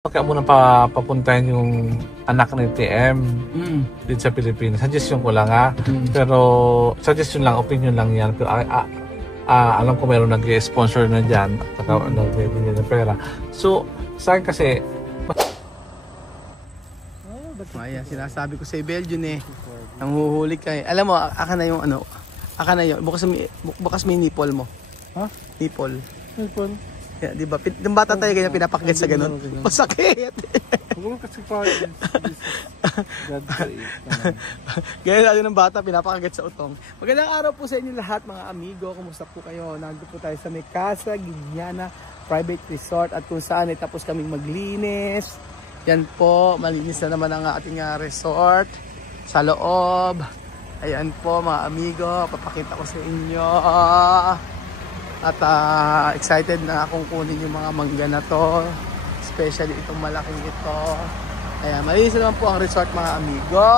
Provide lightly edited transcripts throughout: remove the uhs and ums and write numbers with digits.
Kaya muna papuntahin yung anak ni TM dito sa Pilipinas. Suggestion ko lang ha. Pero suggestion lang, opinion lang yan. Pero alam ko meron nag-sponsor na dyan. At nagbibigay ng pera. So, sa akin kasi... Ayan, sinasabi ko sa Belgium eh. Nanghuhuli ka eh. Alam mo, aka na yung ano. Aka na yun. Bukas may nipple mo. Ha? Nipple. Nipple? Yeah, di ba? Yung bata tayo ganyan pinapakagad sa ganun. Masakit. Huwag kasi pa. Ganyan lalo ng bata pinapakagat sa utong. Magandang araw po sa inyo lahat mga amigo. Kumusta po kayo? Nandito po tayo sa may Casa Guiana Private Resort at kung saan ay tapos kaming maglinis. Yan po, malinis na naman ang ating resort sa loob. Ayan po mga amigo, papakita ko sa inyo. At excited na akong kunin yung mga mangga na to, especially itong malaking ito. Ayan, malinis naman po ang resort mga amigo.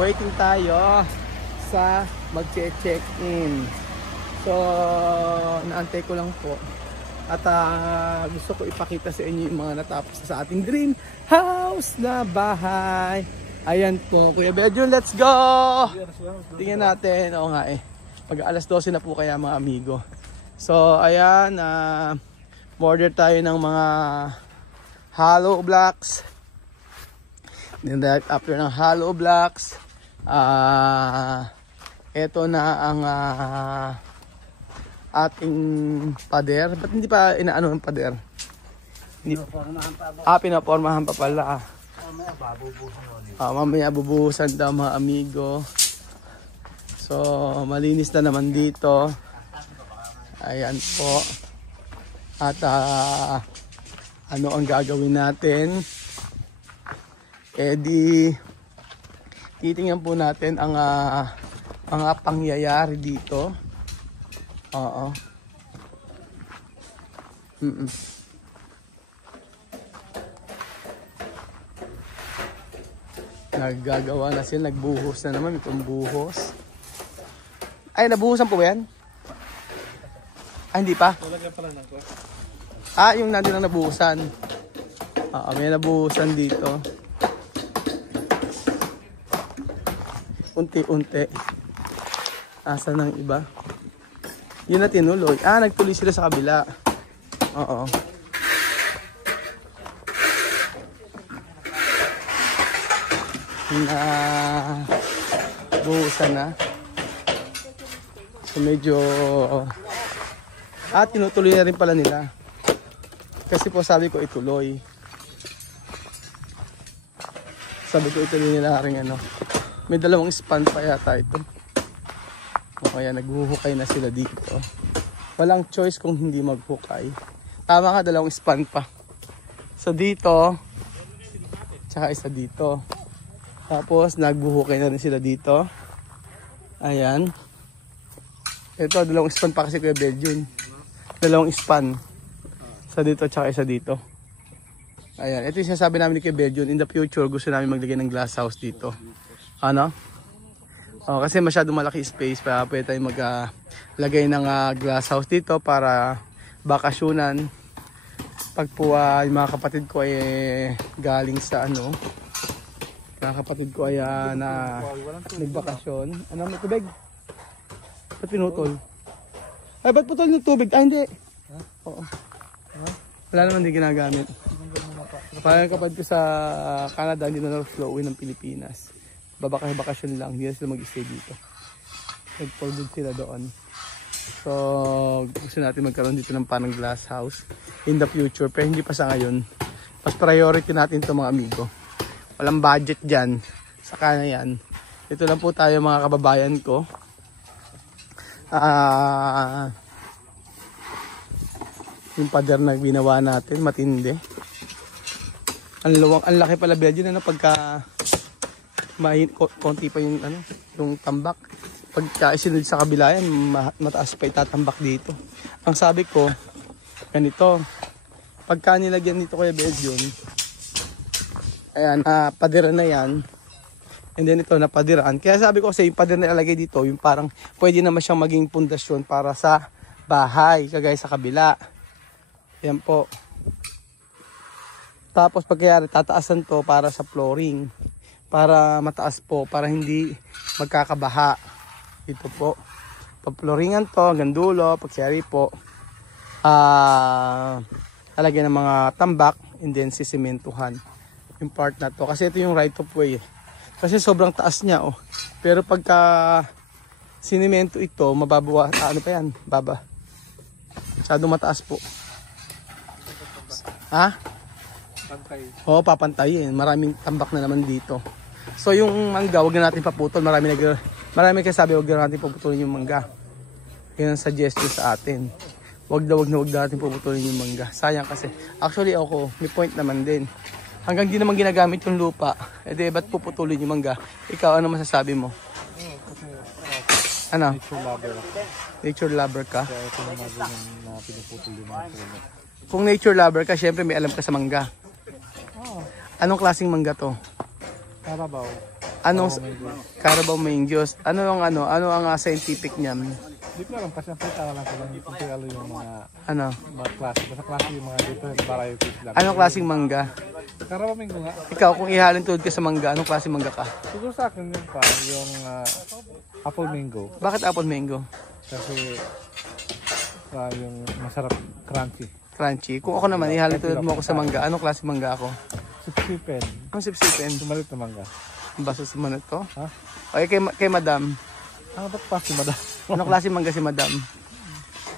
Waiting tayo sa mag-check-in. So, naantay ko lang po. At gusto ko ipakita sa inyo yung mga natapos sa ating dream house na bahay. Ayan po, Kuya Bedjun, let's go! Tingnan natin, oo nga eh. Mag alas 12 na po kaya mga amigo. So ayan, order tayo ng mga hollow blocks. Then right after ng hollow blocks, ito na ang ating pader. Ba't hindi pa inaano ang pader? Pinapormahan pa pala. Mamaya bubuhusan daw mga amigo. So malinis na naman dito. Ayan po. At ano ang gagawin natin? Di titingnan po natin ang mga pangyayari dito. Oo. Naggagawa na sila, nagbuhos na naman itong buhos. Ay, nabuhusan po ba yan? Hindi pa? Yung nandun ang nabuhusan. May nabuhusan dito. Unti-unti. Asa ng iba? Yun na tinuloy. Nagtuloy sila sa kabila. Oo. Buhusan na. So medyo tinutuloy na rin pala nila. Kasi po sabi ko ituloy. Sabi ko ituloy nila rin ano. May dalawang span pa yata ito. O kaya naghuhukay na sila dito. Walang choice kung hindi maghukay. Tama nga, dalawang span pa. So dito, tsaka isa dito. Tapos nagbuhukay na rin sila dito. Ayan. Ito, dalawang span pa kasi Kuya Belgium. Dalawang span. Sa dito tsaka isa dito. Ayan. Ito yung sinasabi namin ni Kuya Belgium. In the future, gusto namin maglagay ng glass house dito. Ano? Kasi masyadong malaki space. Para pwede tayo maglagay ng glass house dito para bakasyunan. Pag po yung mga kapatid ko ay galing sa ano. Mga kapatid ko ay na nagbakasyon. Ano may tubig? Ba't pinutol? Ay, ba't putol ng tubig? Hindi. Oo. Wala naman din ginagamit. Parang kapatid ko sa Canada, hindi na flow ng Pilipinas. Babakasyon lang. Hindi na sila mag-stay dito. Nag-forward sila doon. So, gusto natin magkaroon dito ng parang glass house in the future. Pero hindi pa sa ngayon. Mas priority natin ito mga amigo. Walang budget dyan. Saka na yan. Ito lang po tayo mga kababayan ko. Yung pader na ginawa natin. Matindi. Ang laki pala Belgium. Ano, pagka konti pa yung, yung tambak. Pagka isinod sa kabila yan, mataas pa itatambak dito. Ang sabi ko, ganito. Pagka nilagyan dito Kuya Belgium, ayan, padira na yan. And then ito, napadiraan. Kaya sabi ko kasi yung pader na ilalagay dito, yung parang pwede naman siyang maging pundasyon para sa bahay, kagaya sa kabila. Ayan po. Tapos pagkayari, tataasan to para sa flooring. Para mataas po, para hindi magkakabaha. Ito po. Pag-flooringan to, hanggang dulo, pagkayari po, lalagyan ng mga tambak, and then sisimentuhan yung part na to. Kasi ito yung right of way. Kasi sobrang taas niya, oh. Pero pagka sinimento ito, mababawa, ano pa yan? Baba. Masyado mataas po. Ha? Pantay. Oo, papantayin. Maraming tambak na naman dito. So yung mangga, wag na natin paputol. Marami kasabi, wag na natin paputulin yung mangga. Yun ang suggestion sa atin. Wag na natin puputulin yung mangga. Sayang kasi. Actually ako, may point naman din. Hanggang di naman ginagamit yung lupa, edi ba't puputulin yung mangga? Ikaw, ano masasabi mo? Ano? Nature lover ako. Nature lover ka? Kaya ito naman yung pinuputol yung mga puno. Kung nature lover ka, syempre may alam ka sa mangga. Anong klaseng mangga to? Carabao. Anong Carabao Mangoes? Ano ang scientific niyan? Hindi ko alam kasi napita lang ko lang. Hindi ko alam yung mga klase. Basta klase yung mga dito, varieties lang. Anong klaseng mangga? Carabao mango nga. Ikaw, kung ihalin tulad ka sa mangga, anong klaseng mangga ka? Siguro sa akin yung apple mango. Bakit apple mango? Kasi yung masarap, crunchy. Crunchy. Kung ako naman, ihalin tulad mo ako sa mangga, anong klaseng mangga ako? Sipsipin. Ang sipsipin. Sumalit na mangga. Ang basos naman ito. Ha? Okay, kay madam. Ba't pa si madam? Anong klaseng mangga si madam?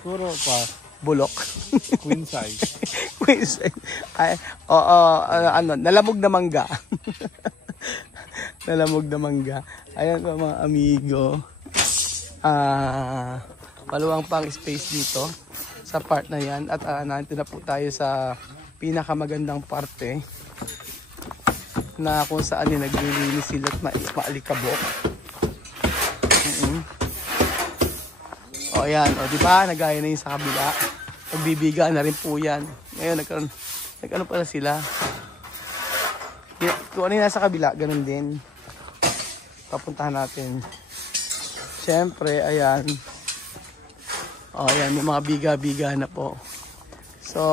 Siguro pa. Bulok. Queen size. Queen size. Ay, nalamog na mangga. Nalamog na mangga. Ayan po mga amigo. Maluwang pang space dito sa part na yan. At nandito na po tayo sa pinakamagandang parte na kung saan yung naglilinis sila at maalikabok. O yan, o diba? Nagaya na yun sa kabila. Nagbibiga na rin po yan. Ngayon, nag-ano pala sila. Kung ano yung nasa kabila, ganun din. Papuntahan natin. Siyempre, ayan. O yan, may mga biga-biga na po. So,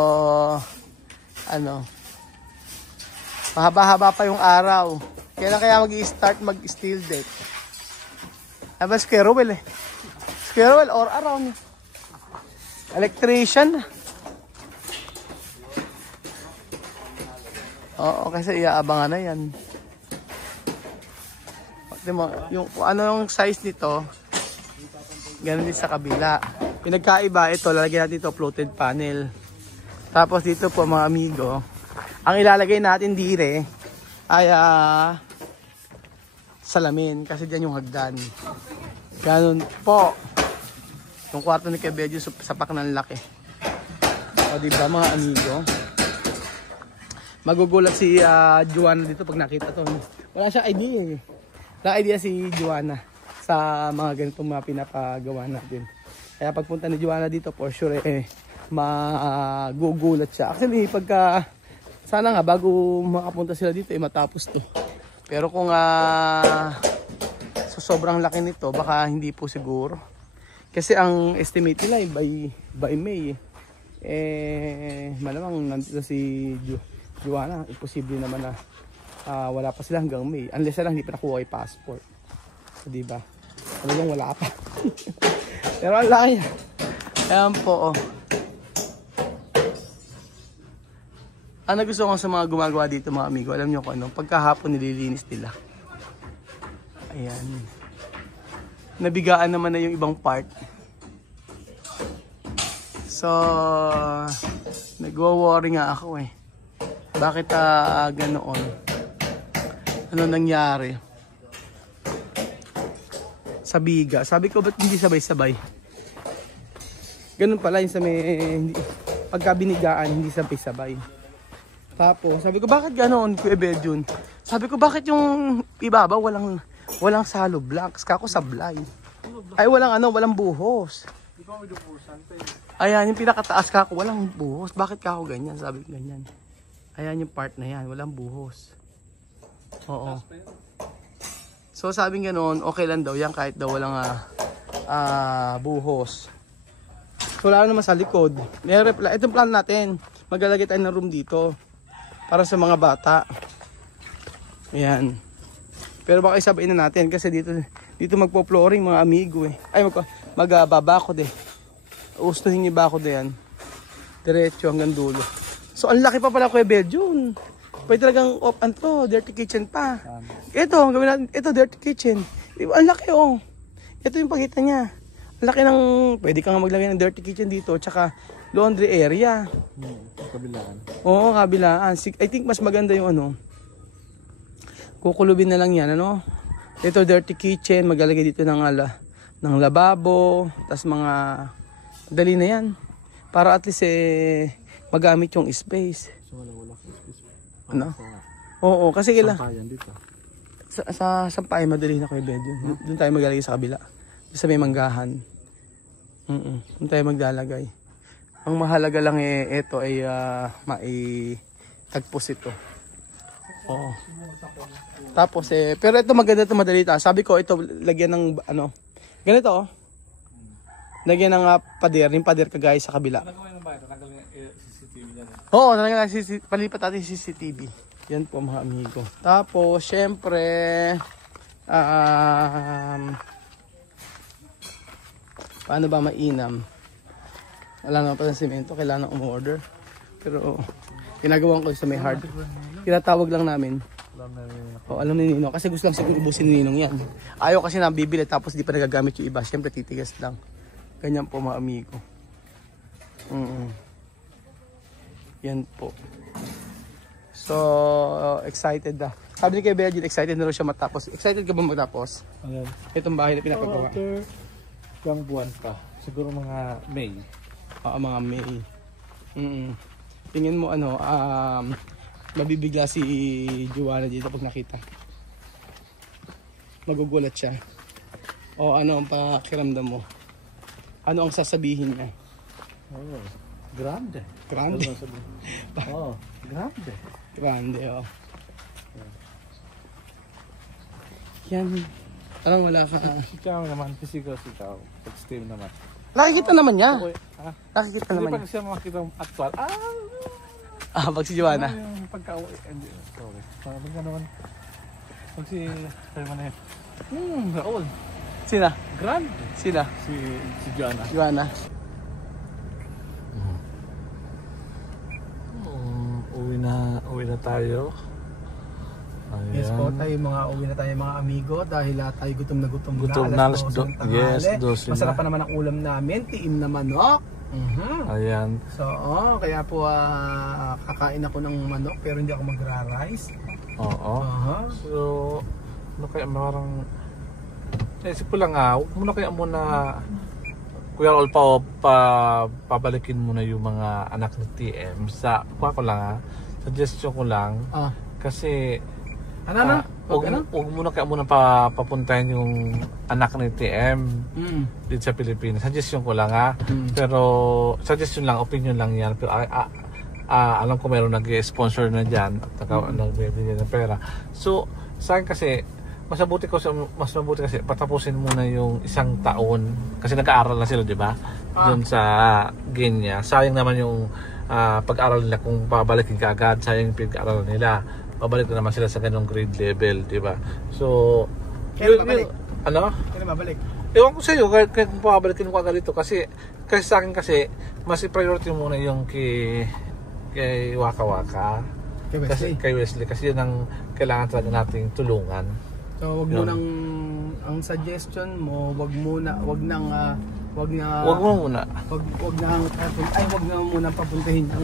mahaba-haba pa yung araw. Kailan kaya mag-i-start mag-steel deck? Aba, square wheel eh. Square wheel or around. Electrician. Oo, kasi iaabangan na yan. Yung, ano yung size nito, ganun din sa kabila. Pinagkaiba ito, lalagyan natin ito floated panel. Tapos dito po mga amigo, ang ilalagay natin dire ay salamin kasi diyan yung hagdan. Ganun po. Yung kwarto ni Kebedyo sapak ng laki. O diba mga amigo? Magugulat si Joanna dito pag nakita to. Wala siya idea eh. Wala idea si Joanna sa mga ganitong mga pinapagawa natin. Kaya pagpunta ni Joanna dito for sure magugulat siya. Actually sana nga bago makapunta sila dito matapos to. Pero kung sobrang laki nito baka hindi po siguro. Kasi ang estimate nila by May malamang nandito si Joanna, imposible naman na wala pa sila hanggang May unless lang hindi pa nakuha yung passport. So, diba? Ano yung wala pa. Pero ang laki. Ayan po. Ano gusto ko sa mga gumagawa dito mga amigo, alam nyo kung ano, pagkahapon nililinis nila. Ayan. Nabigaan naman na yung ibang part. So, nagwo-worry nga ako eh. Bakit ganoon? Ano nangyari? Sa biga. Sabi ko, ba't hindi sabay-sabay? Ganun pala yung sa may pagka binigaan, hindi sabay-sabay. Tapos, sabi ko, bakit ganoon, Kuya Bedjun? Sabi ko, bakit yung ibabaw walang salo blocks? Kako sablay. Ay, walang buhos. Ayan, yung pinakataas kako, walang buhos. Bakit kako ganyan? Sabi ko ganyan. Ayan yung part na yan, walang buhos. Oo. So, sabi ganoon, okay lang daw yan kahit daw walang buhos. So, wala naman sa likod. Itong plan natin, maglalagay tayo ng room dito. para sa mga bata. Ayan. Pero baka isabayin na natin kasi dito magpo-flooring mga amigo eh. Ay magbabakod eh. Uustuhin yung bakod yan. Diretso hanggang dulo. So ang laki pa pala Kuya Belgium. Pwede talagang dirty kitchen pa. Ito, gawin natin. Ito dirty kitchen. Ang laki oh. Ito yung pagitan niya. Ang laki ng, pwede kang maglagay ng dirty kitchen dito. Tsaka laundry area. Kabilaan. Oo, kabilaan. I think mas maganda yung ano. Kukulubin na lang yan, ano. Ito dirty kitchen. Maglalagay dito ng lababo. Tas mga, dali na yan. Para at least magamit yung space. So wala space. Ano? Oo, kasi Sampayan dito. Sa sampayan madali na Kuya Belgium. Doon tayo maglalagay sa kabila. Doon sa may manggahan. Doon tayo maglalagay. Ang mahalaga lang ito ay maitagpos ito. Oo. Tapos pero ito maganda ito, madali ito. Sabi ko ito lagyan ng ano. Ganito oh. Lagyan ng pader, yung pader kagaya sa kabila. Oo, talaga palipat natin CCTV. Yan po mga amigo. Tapos, syempre, paano ba mainam? Wala naman pa ng semento, kailangan umorder. Pero, ginagawa ko sa may hard. Tinatawag lang namin. Alam ni Ninong. Kasi gusto lang siguro ubusin ni Ninong yan. Ayaw kasi na bibili tapos di pa nagagamit yung iba. Syempre, titigas lang. Ganyan po mga amigo. Yan po. So, excited na. Sabi ni kay Belgian, excited na rin siya matapos. Excited ka ba matapos? Itong bahay na pinapagawa. Ilang buwan pa. Siguro mga May. Mga May. Tingin mo mabibigla si Joanna dito pag nakita. Magugulat siya. O ano ang pakiramdam mo? Ano ang sasabihin niya? Oh, grande. Grande? Oh, grande. Grande, oh. Yan. Parang wala ka. Ikaw naman, physical ikaw. Pag-steam naman. Nakikita naman niya. Okay. Nakikita naman Hindi niya. pag siya makakita ang actual. Pag si Joanna. Yung pagka-uwi. Sorry. Pag naman. Pag si... Sabi mo na yun. Raul. Sina? Grande. Sina? Si Joanna. Joanna. Uwi na tayo. Ayan. Yes po, uwi na tayo mga amigo dahil tayo gutom na Gutom na, alas 12 ng tanghali. Masarap pa naman ang ulam namin, tiim na manok. Ayan. So, kaya po kakain ako ng manok pero hindi ako magra-rice. Oo. So, ano kaya parang naisip ko lang huwag muna kaya Kuya Raul pabalikin muna yung mga anak ni TM sa ko lang suggestion ko lang kasi huwag muna kaya papuntahin yung anak ni TM dito sa Pilipinas. Suggestion ko lang pero suggestion lang, opinion lang yan, pero alam ko meron nag-sponsor na dyan at nagbibigay ng pera. So sa akin kasi mas mabuti kasi patapusin muna yung isang taon kasi nag-aaral na sila, di ba? Doon sa Genya. Sayang naman yung pag-aaral nila kung pabalikin ka agad, sayang yung pag-aaral nila. Pabalik na naman sila sa ganung grade level, di ba? So, kailan mabalik? Ano? Kailan mabalik? Ewan ko sa iyo kung pabalikin mo agad ito kasi sa akin kasi mas i-priority muna yung kay Waka Waka. Kay Wesley kasi yun ang kailangan talaga nating tulungan. So wag mo nang ang suggestion mo, wag na muna papuntahin ang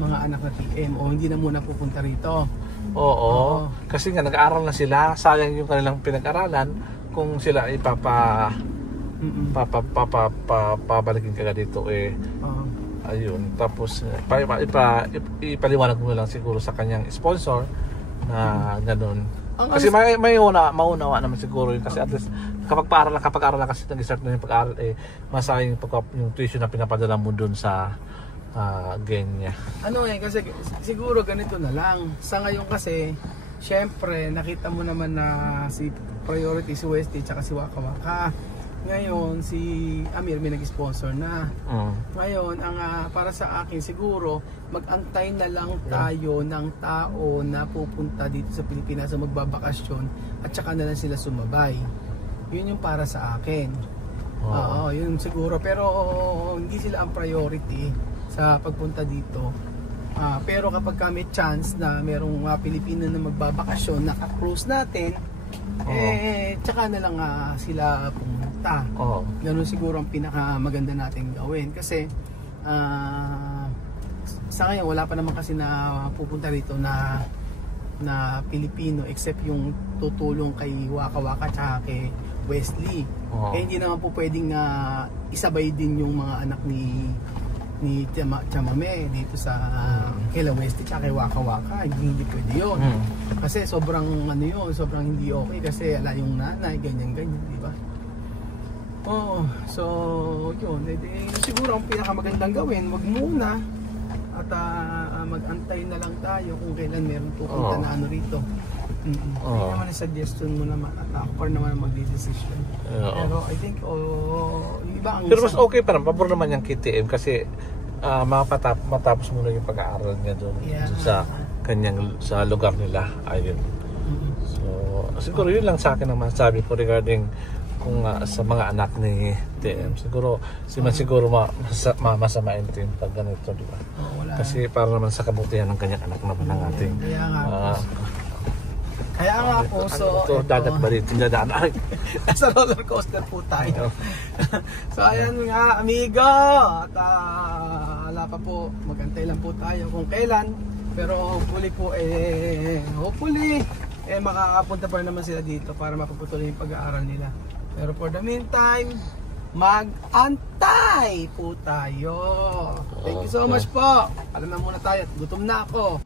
mga anak na TM o hindi na muna pupunta rito. Oo. Kasi nga nag-aaral na sila, sayang yung kanilang pinag-aralan kung sila pabalikin ka dito ayun. Tapos ipaliwanag mo lang siguro sa kanyang sponsor na gano'n. Kasi maunawa naman siguro yun kasi at least kapag pag-aaral kasi nag-start na yung pag-aaral masayang yung tuition na pinapadala mo dun sa Genya. Kasi siguro ganito na lang. Sa ngayon kasi syempre nakita mo naman na si priority si Westy tsaka si Waka Waka. Ngayon, si Amir may nag-sponsor na. Ngayon, ang para sa akin siguro, mag-antay na lang tayo ng tao na pupunta dito sa Pilipinas sa magbabakasyon at saka na lang sila sumabay. Yun yung para sa akin. Oo, yun siguro. Pero hindi sila ang priority sa pagpunta dito. Pero kapag kami chance na merong Pilipino na magbabakasyon, naka-cruise natin, tsaka na lang sila pumunta. Ganun siguro ang pinakamaganda natin gawin. Kasi sa ngayon wala pa naman kasi na pupunta rito na Pilipino except yung tutulong kay Waka Waka tsaka kay Wesley. Hindi naman po pwedeng isabay din yung mga anak ni Chamame dito sa kay Wesley tsaka kay Waka Waka. Hindi pwede yun. Kasi sobrang sobrang hindi okay kasi ala yung nanay, ganyan, di ba? So yun, siguro ang pinakamagandang gawin, wag muna at mag-antay na lang tayo kung kailan meron pupunta na rito. Hindi naman yung suggestion mo naman at ako pa naman ang mag-decision. Pero I think iba ang pero mas okay pa rin, pabor naman yung KTM kasi matapos muna yung pag-aaral niya doon sa kanyang sa lugar nila. Ayun. So siguro yun lang sa akin ang masasabi ko regarding kung sa mga anak ni TM. Siguro siguro masamain din pag ganito, di ba? Kasi para naman sa kabutihan ng kanyang anak naman ng ating kaya nga po, so dagat ba dito dadaan? Sa roller coaster po tayo. So ayan nga amigo, at wala pa po, magantay lang po tayo kung kailan, pero hopefully makakapunta pa naman sila dito para mapagpatuloy yung pag-aaral nila. Pero for the meantime, mag-antay po tayo. Thank you so much po. Alam na muna tayo, gutom na ako.